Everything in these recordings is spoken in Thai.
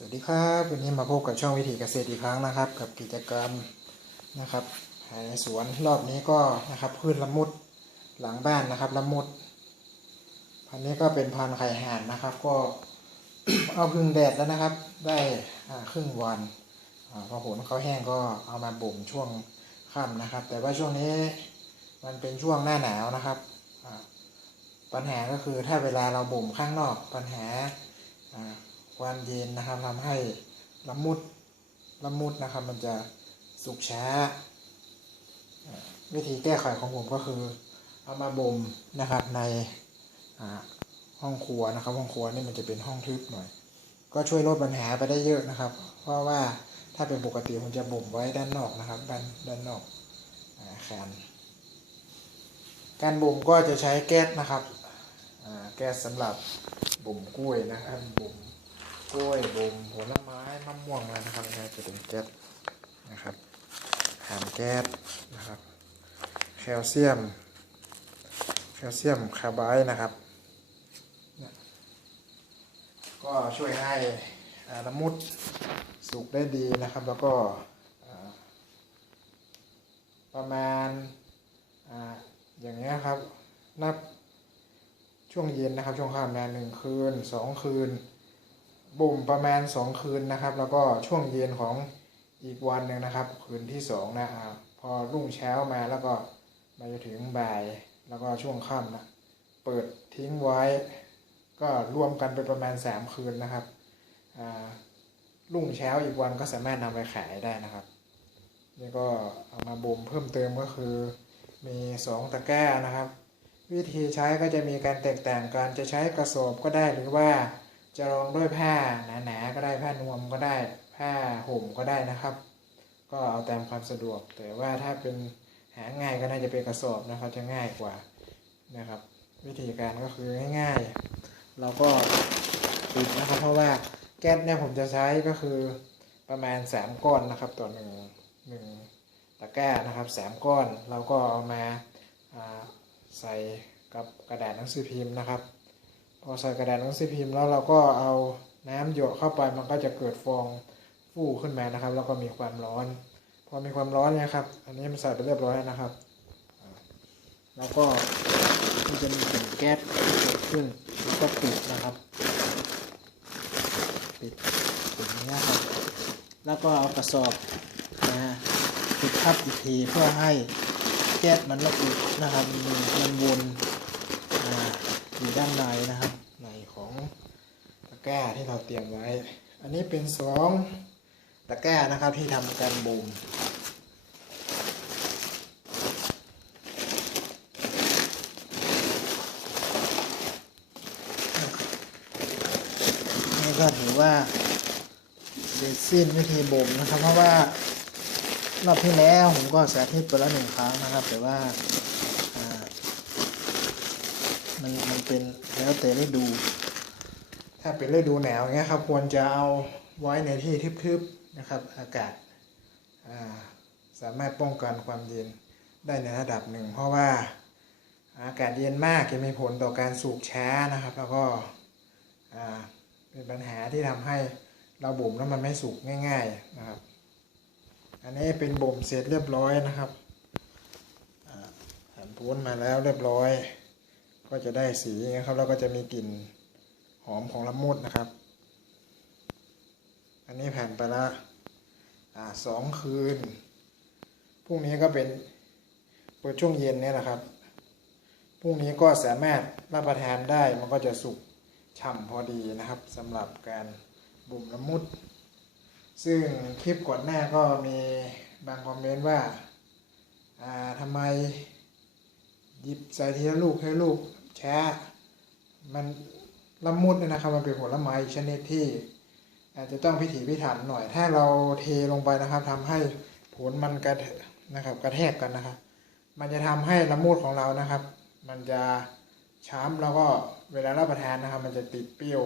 สวัสดีครับวันนี้มาพบกับช่องวิถีเกษตรอีกครั้งนะครับ กับกิจกรรมนะครับภายในสวนรอบนี้ก็นะครับพืชละมุดหลังบ้านนะครับละมุดพันนี้ก็เป็นพันไข่ห่านนะครับ ก็เอาพึ่งแดดแล้วนะครับ ได้ครึ่งวันอพอผลเขาแห้งก็เอามาบ่มช่วงค่ำนะครับ แต่ว่าช่วงนี้มันเป็นช่วงหน้าหนาวนะครับปัญหาก็คือถ้าเวลาเราบ่มข้างนอกปัญหา ความเย็นนะครับทำให้ละมุดละมุดนะครับ มันจะสุกช้า วิธีแก้ไขของผมก็คือเอามาบ่มนะครับในห้องครัวนะครับ ห้องครัวนี่มันจะเป็นห้องทึบหน่อย ก็ช่วยลดปัญหาไปได้เยอะนะครับ เพราะว่าถ้าเป็นปกติผมจะบ่มไว้ด้านนอกนะครับ ด้านด้านนอกอาคารการบ่มก็จะใช้แก๊สนะครับแก๊สสำหรับบ่มกล้วยนะครับบ่ม กล้วยบ่มผลไม้มะม่วงอะไรนะครับนี่จะเป็นแก๊สนะครับหามแก๊สนะครับแคลเซียม แคลเซียมคาร์ไบด์นะครับ ก็ช่วยให้ละมุดสุกได้ดีนะครับ แล้วก็ประมาณออย่างเงี้ยครับ นับช่วงเย็นนะครับ ช่วงค่ำมาหนึ่งคืนสองคืน บ่มประมาณสองคืนนะครับ แล้วก็ช่วงเย็นของอีกวันหนึ่งนะครับ คืนที่สองนะอ่าพอรุ่งเช้ามาแล้วก็มาจนถึงบ่ายแล้วก็ช่วงค่ำนะเปิดทิ้งไว้ ก็รวมกันไปประมาณสามคืนนะครับรุ่งเช้าอีกวันก็สามารถนำไปขายได้นะครับนี่ก็เอามาบ่มเพิ่มเติมก็คือมีสองตะกร้านะครับ วิธีใช้ก็จะมีการแตกต่างกันจะใช้กระสอบก็ได้หรือว่า จะรองด้วยผ้าหนาๆก็ได้ผ้านวมก็ได้ผ้าห่มก็ได้นะครับ ก็เอาตามความสะดวก แต่ว่าถ้าเป็นหาง่ายก็น่าจะเป็นกระสอบนะครับจะง่ายกว่านะครับ วิธีการก็คือง่ายๆ เราก็ปิดนะครับ เพราะว่าแก๊สเนี่ยผมจะใช้ก็คือประมาณ 3 ก้อนนะครับต่อหนึ่งหนึ่งตะกร้านะครับสามก้อนเราก็เอามาาใส่กับกระดาษหนังสือพิมพ์นะครับ อใส่กระดาษหนังสือพิมพ์แล้วเราก็เอาน้ำหยดเข้าไปมันก็จะเกิดฟองฟูขึ้นมานะครับ แล้วก็มีความร้อน พอมีความร้อนเนี่ยครับ อันนี้มันใส่ไปเรียบร้อยนะครับอ่าแล้วก็มันจะมีกลิ่นแก๊สเกิดขึ้นแล้วก็ปิดนะครับปิดปิดอย่างนี้ครับ แล้วก็เอากระสอบนะฮะปิดทับอีกทีเพื่อให้แก๊สมันระอุนะครับมันวนอยู่ด้านในนะครับ กร้าที่เราเตรียมไว้ อันนี้เป็นสองตะกร้านะครับที่ทำการบ่มนี่ก็ถือว่าเสร็จสิ้นวิธีบ่มนะครับ เพราะว่ารอบที่แล้วผมก็สาธิตไปแล้วหนึ่งครั้งนะครับ แต่ว่ามันมันเป็นแล้วแต่ฤดู ถ้าเป็นฤดูหนาวเงี้ยครับควรจะเอาไว้ในที่ทึบๆนะครับ อากาศาสามารถป้องกันความเย็นได้ในระดับหนึ่ง เพราะว่าอากาศเย็นมากจะมีผลต่อการสูบช้านะครับ แล้วก็เป็นปัญหาที่ทำให้เราบ่มแล้วมันไม่สุกง่าย ๆนะครับ อันนี้เป็นบ่มเสร็จเรียบร้อยนะครับอ่าผ่านพ้นมาแล้วเรียบร้อย ก็จะได้สีนะครับแล้วก็จะมีกลิ่น อมของละมุดนะครับ อันนี้แผ่นไปละอ่าสองคืน พรุ่งนี้ก็เป็นเปิดช่วงเย็นเนี่ยนะครับ พรุ่งนี้ก็สามารถรับประทานได้มันก็จะสุกฉ่ำพอดีนะครับสำหรับการบ่มละมุด ซึ่งคลิปก่อนหน้าก็มีบางคอมเมนต์ว่าอ่าทำไมหยิบใส่ทีละลูกให้ลูกช้ามัน ละมุดเนี่ยนะครับ มันเป็นผลไม้อีกชนิดที่ อาจจะต้องพิถีพิถันหน่อย ถ้าเราเทลงไปนะครับทำให้ผลมันกระนะครับ กระแทกกันนะครับ มันจะทำให้ละมุดของเรานะครับ มันจะช้ำแล้วก็เวลารับประทานนะครับ มันจะติดเปรี้ยว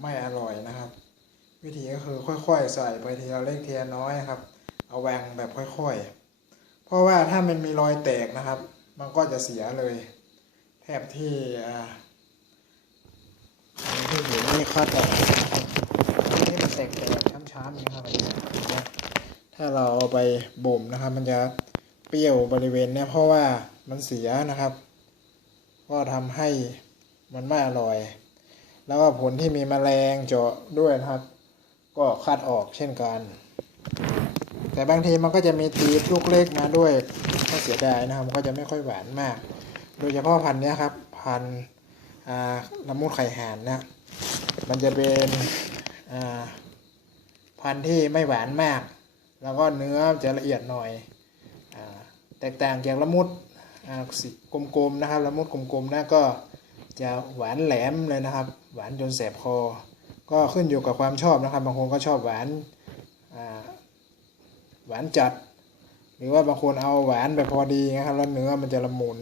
ไม่อร่อยนะครับ วิธีก็คือค่อยๆ ใส่ไปทีละเล็กทีละน้อยครับ เอาแวงแบบค่อยๆ เพราะว่าถ้ามันมีรอยแตกนะครับ มันก็จะเสียเลย แทบที่ อ่ที่เห็นนี่ข้อแตกนะครับกๆช้ำๆนี้ครับอันนี้ถ้าเราเอาไปบ่มนะครับ มันจะเปรี้ยวบริเวณเนี้ยเพราะว่ามันเสียนะครับ ก็ทำให้มันไม่อร่อย แล้วก็ผลที่มีแมลงเจาะด้วยนะครับ ก็คัดออกเช่นกัน แต่บางทีมันก็จะมีตีบลูกเล็กมาด้วยก็เสียดายนะครับก็จะไม่ค่อยหวานมาก โดยเฉพาะพันธุ์นี้ครับ พันธุ์ ละมุดไข่ห่านนะ มันจะเป็นพันธุ์ที่ไม่หวานมาก แล้วก็เนื้อจะละเอียดหน่อยอแตกต่างจากละมุดสีกลมๆนะครับ ละมุดกลมๆนะก็จะหวานแหลมเลยนะครับ หวานจนแสบคอ ก็ขึ้นอยู่กับความชอบนะครับ บางคนก็ชอบหวานหวานจัด หรือว่าบางคนเอาหวานแบบพอดีนะครับ แล้วเนื้อมันจะละมุน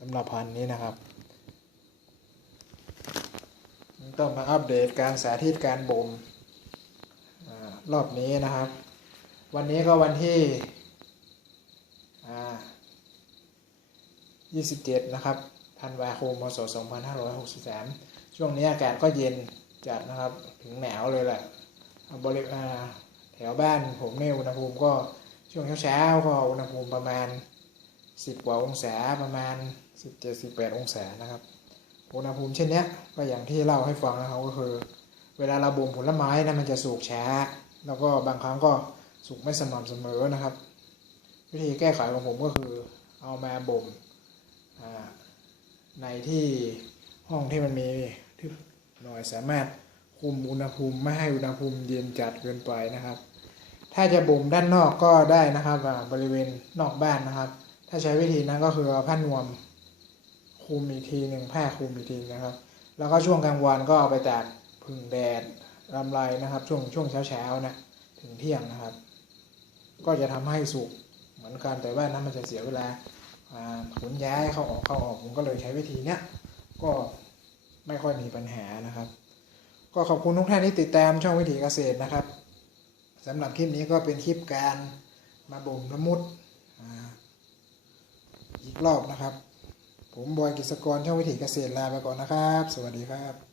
สำหรับพันธุ์นี้นะครับ ต้องมาอัปเดตการสาธิตการบ่มอรอบนี้นะครับ วันนี้ก็วันที่ 27 นะครับธันวาคมพศ2563 ช่วงนี้อากาศก็เย็นจัดนะครับถึงหนาวเลยแหละบริอ่าแถวบ้านผมเนี่ยอุณหภูมิก็ช่วงเช้าๆก็อุณหภูมิประมาณ 10 กว่าองศาประมาณ 17-18 องศานะครับ อุณหภูมิเช่นนี้ก็อย่างที่เล่าให้ฟังนะครับก็คือ เวลาเราบ่มผลไม้นะมันจะสุกช้า แล้วก็บางครั้งก็สุกไม่สม่ำเสมอนะครับ วิธีแก้ไขของผมก็คือเอามาบ่มในที่ห้องที่มันมีทึบหน่อยสามารถคุมอุณหภูมิไม่ให้อุณหภูมิเย็นจัดเกินไปนะครับ ถ้าจะบ่มด้านนอกก็ได้นะครับบริเวณนอกบ้านนะครับ ถ้าใช้วิธีนั้นก็คือเอาผ้านวม คุมอีกทีหนึ่งผ้าคุมอีกทีนะครับ แล้วก็ช่วงกลางวันก็เอาไปตากพึ่งแดดรำไรนะครับ ช่วงช่วงเช้าเช้าๆนะถึงเที่ยงนะครับ ก็จะทำให้สุกเหมือนกันแต่ว่านั้นมันจะเสียเวลาขนย้ายเข้าออกเข้าออกผมก็เลยใช้วิธีเนี้ยก็ไม่ค่อยมีปัญหานะครับ ก็ขอบคุณทุกท่านที่ติดตามช่องวิถีเกษตรนะครับสำหรับคลิปนี้ก็เป็นคลิปการมาบ่มละมุดอีกรอบนะครับ ผมบอยกิจกรช่องวิถีเกษตรลาไปก่อนนะครับ สวัสดีครับ